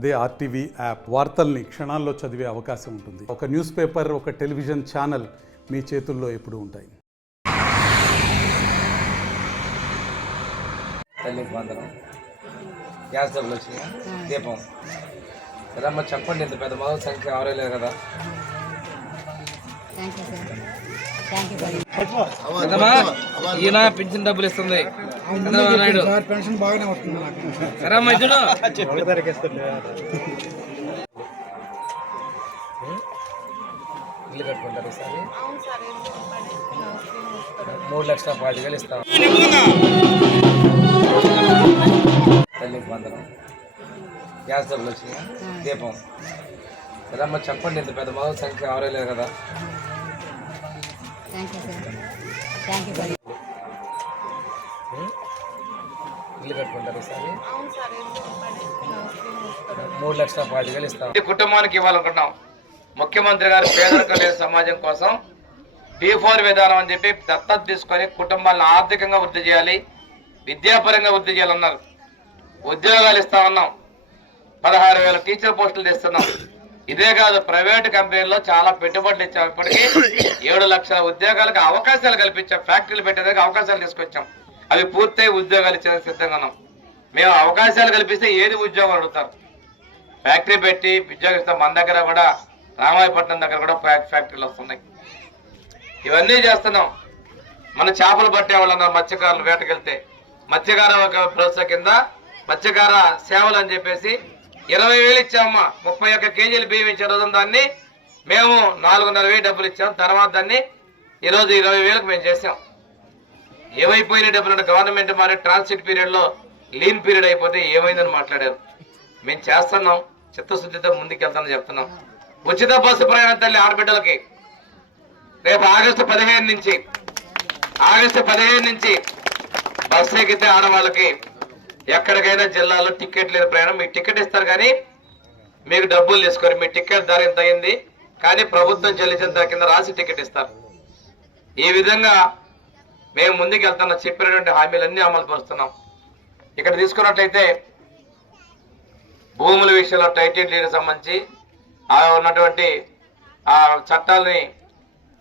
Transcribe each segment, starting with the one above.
అదే RTV app వార్తల్ని క్షణాల్లో చదివే అవకాశం ఉంటుంది. ఒక న్యూస్ పేపర్, ఒక టెలివిజన్ ఛానల్ మీ చేతుల్లో ఎప్పుడూ ఉంటాయి. తల్లికి వందనం. గ్యాస్ డబ్బులు వచ్చినాయి, దీపం కదమ్మా. చెప్పండి, ఇంత పెద్ద మొదటి సంఖ్య అవరేలేదు కదా. ఈయన పింఛన్ డబ్బులు ఇస్తుంది చంద్రబాబు నాయుడు. పెన్షన్ బాగానే వస్తుంది సరేమ్మా, ఇద్దరు ఇల్లు కట్టుకుంటారు. ఈసారి 3,40,000 ఇస్తాం. తల్లికి వందనం. గ్యాస్ డబ్బులు వచ్చినాయి, దీపం కదమ్మా. చెప్పండి, ఇంత పెద్ద మొదటి సంఖ్య అవరేలేదు కదా. ఇల్లు కట్టుకుంటారు. ఈసారి 3,40,000 ఇస్తాం. ఈ కుటుంబానికి ఇవ్వాలనుకుంటున్నాం. ముఖ్యమంత్రి గారు పేదరికం లేని సమాజం కోసం B4 విధానం అని చెప్పి దత్తత తీసుకొని కుటుంబాలను ఆర్థికంగా వృద్ధి చేయాలి, విద్యాపరంగా వృద్ధి చేయాలన్నారు. ఉద్యోగాలు ఇస్తామన్నాం. 16,000 టీచర్ పోస్టులు తెస్తున్నాం. ఇదే కాదు, ప్రైవేటు కంపెనీల్లో చాలా పెట్టుబడులు ఇచ్చాం. ఇప్పటికీ 7 లక్షల ఉద్యోగాలకు అవకాశాలు కల్పించాం. ఫ్యాక్టరీలు పెట్టేందుకు అవకాశాలు తీసుకొచ్చాం. అవి పూర్తయి ఉద్యోగాలు ఇచ్చేందుకు సిద్ధంగా ఉన్నాం. మేము అవకాశాలు కల్పిస్తే ఏది ఉద్యోగం అడుగుతారు. ఫ్యాక్టరీ పెట్టి ఉద్యోగం ఇస్తాం. మన దగ్గర కూడా రామాయపట్నం దగ్గర కూడా ఫ్యాక్టరీలు వస్తున్నాయి. ఇవన్నీ చేస్తున్నాం. మన చేపలు పట్టే వాళ్ళన్నారు మత్స్యకారులు. వేటకెళ్తే మత్స్యకార ప్రోత్సాహ కింద మత్స్యకార సేవలు అని చెప్పేసి 20,000 ఇచ్చామమ్మా. 31 కేజీలు బియ్యం ఇచ్చే రోజు దాన్ని మేము 4,500 డబ్బులు ఇచ్చాం. తర్వాత దాన్ని ఈరోజు 20,000కు మేము చేసాం. ఏమైపోయిన డబ్బులు అంటే గవర్నమెంట్ మరి ట్రాన్సిట్ పీరియడ్లో లీన్ పీరియడ్ అయిపోతే ఏమైందని మాట్లాడారు. మేము చేస్తున్నాం, చిత్తశుద్ధితో ముందుకు వెళ్తామని చెప్తున్నాం. ఉచిత బస్సు ప్రయాణం తల్లి ఆడబిడ్డలకి రేపు ఆగస్టు 15 నుంచి బస్సు ఎక్కితే ఆడవాళ్ళకి ఎక్కడికైనా జిల్లాలో టికెట్ లేని ప్రయాణం. మీకు టికెట్ ఇస్తారు కానీ మీకు డబ్బులు తీసుకొని మీ టికెట్ ధర ఎంత అయింది కానీ ప్రభుత్వం చెల్లించిన ధర కింద రాసి టికెట్ ఇస్తారు. ఈ విధంగా మేము ముందుకు వెళ్తున్నాం. చెప్పినటువంటి హామీలన్నీ అమలు పరుస్తున్నాం. ఇక్కడ తీసుకున్నట్లయితే భూముల విషయంలో టైటిల్ డీడ్కి సంబంధించి ఉన్నటువంటి ఆ చట్టాలని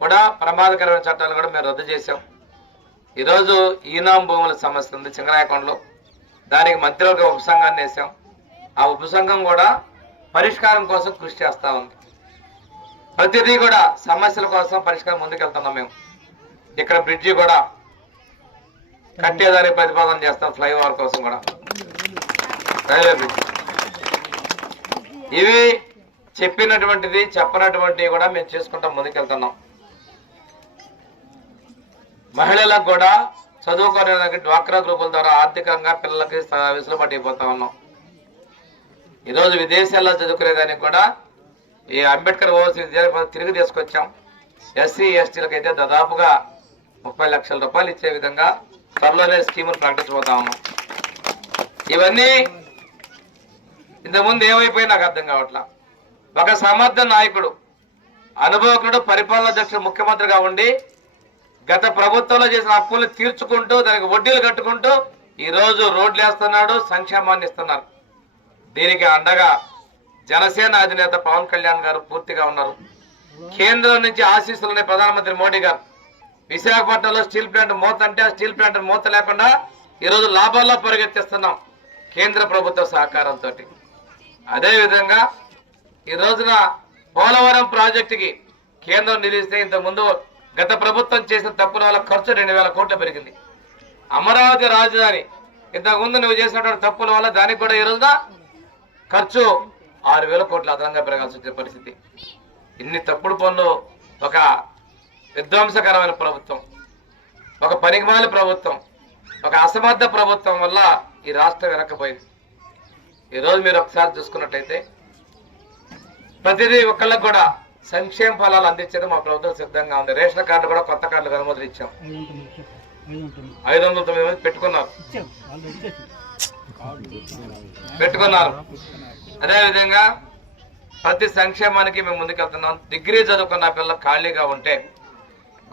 కూడా, ప్రమాదకరమైన చట్టాలు కూడా మేము రద్దు చేసాం. ఈరోజు ఈనాం భూముల సమస్య ఉంది చింగరాయకొండలో. దానికి మంత్రివర్గ ఉపసంఘాన్ని వేసాం. ఆ ఉపసంఘం కూడా పరిష్కారం కోసం కృషి చేస్తూ ఉంది. ప్రతిదీ కూడా సమస్యల కోసం పరిష్కారం ముందుకెళ్తున్నాం. మేము ఇక్కడ బ్రిడ్జి కూడా కట్టేదానికి ప్రతిపాదన చేస్తాం. ఫ్లైఓవర్ కోసం కూడా, రైల్వే బ్రిడ్జ్. ఇవి చెప్పినటువంటిది చెప్పనటువంటివి కూడా మేము చేసుకుంటాం, ముందుకెళ్తున్నాం. మహిళలకు కూడా చదువుకోవడానికి డ్వాక్రా గ్రూపుల ద్వారా ఆర్థికంగా పిల్లలకి వెసులుబాటు అయిపోతా ఉన్నాం. ఈరోజు విదేశాల్లో చదువుకునేదానికి కూడా ఈ అంబేద్కర్ ఓవర్సీస్ విద్యార్థి తిరిగి తీసుకొచ్చాం. SC STలకు అయితే దాదాపుగా 30 లక్షల రూపాయలు ఇచ్చే విధంగా త్వరలోనే స్కీములు ప్రకటించబోతా ఉన్నాం. ఇవన్నీ ఇంతకుముందు ఏమైపోయి నాకు అర్థం కావట్లా. ఒక సమర్థ నాయకుడు, అనుభవకుడు, పరిపాలనా దక్షుడు ముఖ్యమంత్రిగా ఉండి గత ప్రభుత్వంలో చేసిన అప్పులు తీర్చుకుంటూ దానికి వడ్డీలు కట్టుకుంటూ ఈరోజు రోడ్లు వేస్తున్నాడు, సంక్షేమాన్ని ఇస్తున్నారు. దీనికి అండగా జనసేన అధినేత పవన్ కళ్యాణ్ గారు పూర్తిగా ఉన్నారు. కేంద్రం నుంచి ఆశీస్సులున్న ప్రధానమంత్రి మోడీ గారు విశాఖపట్నంలో స్టీల్ ప్లాంట్ మూత అంటే ఆ స్టీల్ ప్లాంట్ మూత లేకుండా ఈరోజు లాభాల్లో పరిగెత్తిస్తున్నాం కేంద్ర ప్రభుత్వ సహకారంతో. అదేవిధంగా ఈ రోజున పోలవరం ప్రాజెక్టుకి కేంద్రం నిలిస్తే ఇంతకుముందు గత ప్రభుత్వం చేసిన తప్పుల వల్ల ఖర్చు 2,000 కోట్లు పెరిగింది. అమరావతి రాజధాని ఇంతకుముందు నువ్వు చేసినటువంటి తప్పుల వల్ల దానికి కూడా ఈ రోజున ఖర్చు 6,000 కోట్లు అదనంగా పెరగాల్సి వచ్చే పరిస్థితి. ఇన్ని తప్పుడు పనులు, ఒక విధ్వంసకరమైన ప్రభుత్వం, ఒక పనికిమాల ప్రభుత్వం, ఒక అసమర్థ ప్రభుత్వం వల్ల ఈ రాష్ట్రం వెనక్కిపోయింది. ఈరోజు మీరు ఒకసారి చూసుకున్నట్లయితే ప్రతిదీ ఒక్కళ్ళకు కూడా సంక్షేమ ఫలాలు అందించడం మా ప్రభుత్వం సిద్ధంగా ఉంది. రేషన్ కార్డు కూడా కొత్త కార్డులకు అనుమతులు ఇచ్చాం. 509 మంది పెట్టుకున్నారు. అదేవిధంగా ప్రతి సంక్షేమానికి మేము ముందుకెళ్తున్నాం. డిగ్రీ చదువుకున్న పిల్లలు ఖాళీగా ఉంటే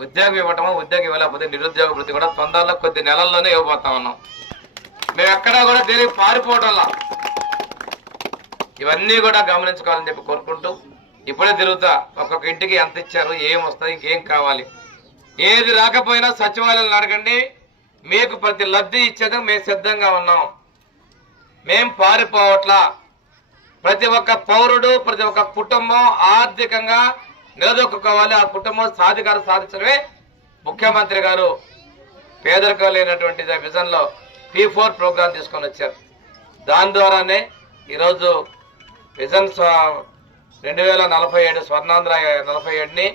ఉద్యోగం ఇవ్వటము, ఉద్యోగం ఇవ్వలేకపోతే నిరుద్యోగ వృత్తి కూడా తొందరలో కొద్ది నెలల్లోనే ఇవ్వబోతా ఉన్నాం. మేము ఎక్కడా కూడా దేనికి పారిపోవడంలా ఇవన్నీ కూడా గమనించుకోవాలని చెప్పి కోరుకుంటూ ఇప్పుడే తిరుగుతా ఒక్కొక్క ఇంటికి ఎంత ఇచ్చారు, ఏం వస్తాయి, ఇంకేం కావాలి, ఏది రాకపోయినా సచివాలయాలను అడగండి. మీకు ప్రతి లబ్ధి ఇచ్చేందుకు మేము సిద్ధంగా ఉన్నాం. మేం పారిపోవట్లా. ప్రతి ఒక్క పౌరుడు, ప్రతి ఒక్క కుటుంబం ఆర్థికంగా నిలదొక్కుకోవాలి. ఆ కుటుంబం సాధికారం సాధించడమే ముఖ్యమంత్రి గారు పేదరికం లేనటువంటి విజన్ లో P4 ప్రోగ్రాం తీసుకొని వచ్చారు. దాని ద్వారానే ఈరోజు విజన్ 2047 స్వర్ణాంధ్ర 47ని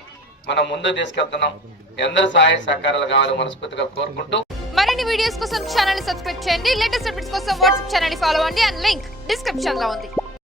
మనం ముందు తీసుకెళ్తున్నాం. అందరి సహాయ సహకారాలు కావాలి మనస్ఫూర్తిగా కోరుకుంటూ మరిన్ని వీడియోస్ కోసం ఛానల్ ని సబ్స్క్రైబ్ చేయండి. లేటెస్ట్ అప్డేట్స్ కోసం వాట్సాప్ ఛానల్ ని ఫాలో అవ్వండి. అండ్ లింక్ డిస్క్రిప్షన్ లో ఉంది.